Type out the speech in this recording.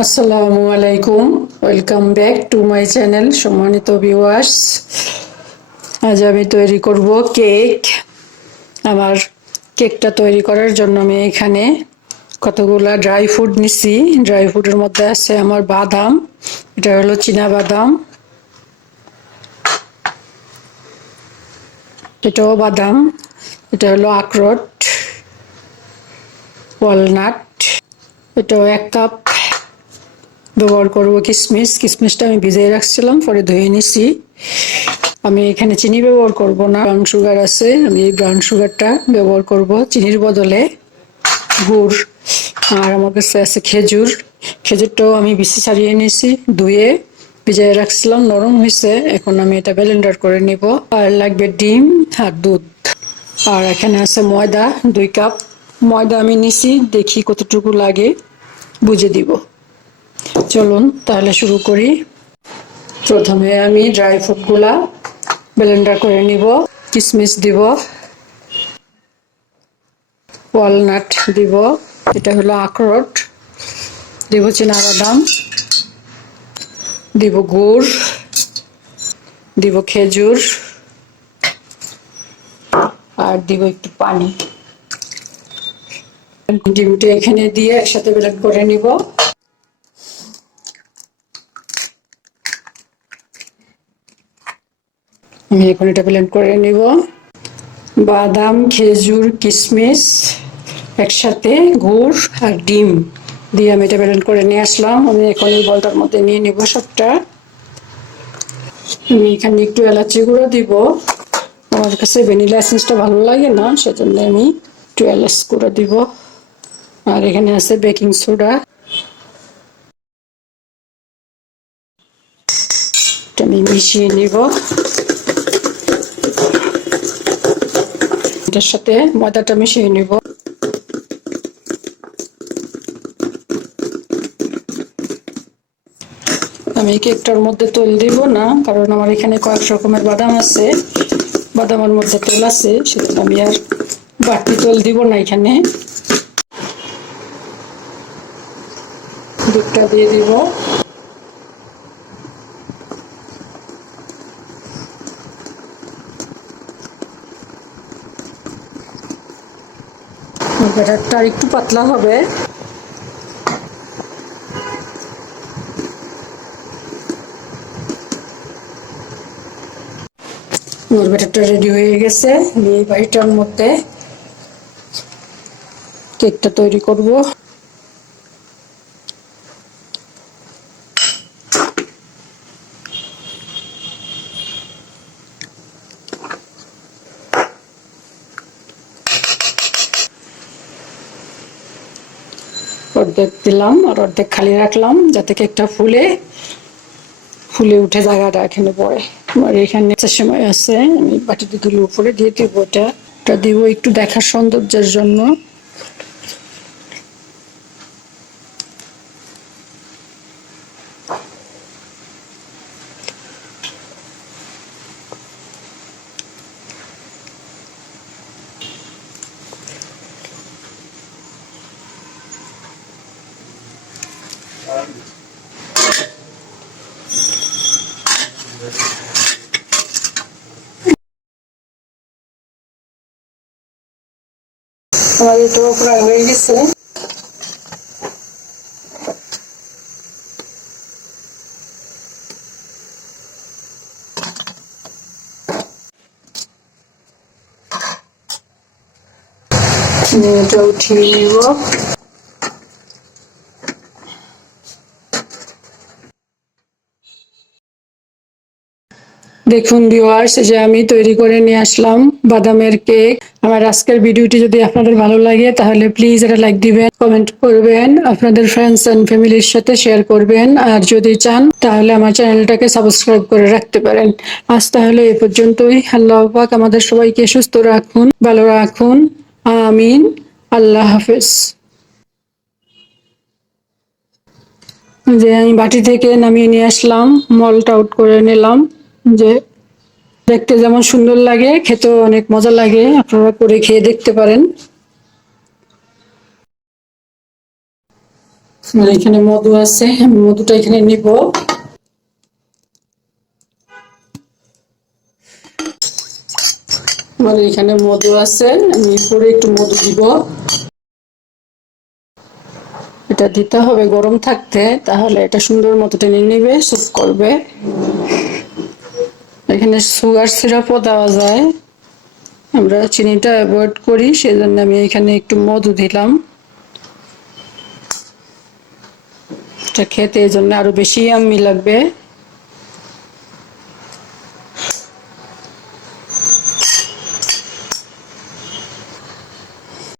আসসালামু আলাইকুম। Welcome back to my channel. সম্মানিত ভিউয়ার্স, আজ আমি তৈরি করব কেক। আমার কেকটা তৈরি করার জন্য আমি এখানে কতগুলা ড্রাই ফ্রুট নিছি। ড্রাই ফ্রুটের মধ্যে আছে আমার বাদাম, এটা হলো চীনা বাদাম, এটাও বাদাম, এটা হলো আখরোট, ওয়ালনাট, এটাও 1 কাপ। ব্যবহার করব কিশমিশ। কিশমিশটা আমি ভিজিয়ে রাখছিলাম, পরে ধুয়ে নিছি। আমি এখানে চিনি ব্যবহার করব না, ব্রাউন সুগার আছে, আমি এই ব্রাউন সুগারটা ব্যবহার করব চিনির বদলে। গুড়, আর আমার কাছে আছে খেজুর। খেজুরটাও আমি বিচি ছাড়িয়ে নিয়েছি, ধুয়ে ভিজিয়ে রাখছিলাম, নরম হয়েছে। এখন আমি এটা ব্লেন্ডার করে নিব। আর লাগবে ডিম আর দুধ। আর এখানে আছে ময়দা 2 কাপ। ময়দা আমি নিছি, দেখি কতটুকু লাগে, বুঝে দিব। চলুন তাহলে শুরু করি। প্রথমে আমি ড্রাই ফ্রুটগুলা ব্লেন্ডার করে নিব। কিশমিশ দিব, ওয়ালনাট দিব, এটা হলো আখরোট দিব, বাদাম দিব, গুড় দিব, খেজুর, আর দিব একটু পানি। ডিমটা এখানে দিয়ে একসাথে ব্লেন্ড করে নিব। আমি এখন এটা ব্লেন্ড করে নিব। বাদাম, খেজুর, কিশমিশ একসাথে, গুড় আর ডিম দিয়ে আমি এটা ব্লেন্ড করে নিয়ে আসলাম। আমি এখন এই বলটার মধ্যে নিয়ে নিব সবটা। আমি এখানে একটু এলাচি গুঁড়ো দিব। আমার কাছে ভ্যানিলা এসেন্সটা ভালো লাগে না, সেজন্য আমি একটু এলাচ গুঁড়ো দিব। আর এখানে আছে বেকিং সোডা, এটা আমি মিশিয়ে নিব। এটার সাথে ময়দাটা মিশিয়ে নিব। আমি কেকটার মধ্যে তেল দিব না, কারণ আমার এখানে কয়েক রকমের বাদাম আছে, বাদামের মধ্যে তেল আছে, সেজন্য আমি আর বাড়তি তেল দিব না। এখানে দুধটা দিয়ে দিব। ব্যাটারটা একটু পাতলা হবে। আমার ব্যাটারটা রেডি হয়ে গেছে। আমি এই বাটিটার মধ্যে কেকটা তৈরি করব। অর্ধেক দিলাম আর অর্ধেক খালি রাখলাম, যাতে কেকটা ফুলে ফুলে উঠে জায়গাটা এখানে পড়ে। আমার এখানে একটা সময় আছে, আমি বাটিতে তুলে উপরে দিয়ে দিব। এটা দিব একটু দেখার সৌন্দর্যের জন্য। আমার এটাও প্রায় হয়ে গেছে। এটা উঠিয়ে নিব। দেখুন ভিউয়ার্স, যে আমি তৈরি করে নিয়ে আসলাম বাদামের কেক। আমার আজকের ভিডিওটি যদি আপনাদের ভালো লাগে তাহলে প্লিজ এটা লাইক দিবেন, কমেন্ট করবেন, আপনাদের ফ্রেন্ডস এন্ড ফ্যামিলির সাথে শেয়ার করবেন। আর যদি চান তাহলে আমার চ্যানেলটাকে সাবস্ক্রাইব করে রাখতে পারেন। আজ তাহলে এ পর্যন্তই। আল্লাহ পাক আমাদের সবাইকে সুস্থ রাখুন, ভালো রাখুন, আমিন। আল্লাহ হাফেজ। যে আমি বাটি থেকে নামিয়ে নিয়ে আসলাম, মল্ট আউট করে নিলাম। যে দেখতে যেমন সুন্দর লাগে, খেতেও অনেক মজা লাগে। আপনারা করে খেয়ে দেখতে পারেন। আর এখানে মধু আছে, আমি মধুটা এখানে নিব। আমার এখানে মধু আছে, আমি পরে একটু মধু দিব। এটা দিতে হবে গরম থাকতে, তাহলে এটা সুন্দর মতো টেনে নিবে, স্যুপ করবে। এখানে সুগার সিরাপও দেওয়া যায়, আমরা চিনিটা অ্যাভয়েড করি, সেজন্য আমি এখানে একটু মধু দিলাম। এটা খেতে এই জন্য আরো বেশি ইয়াম্মি লাগবে।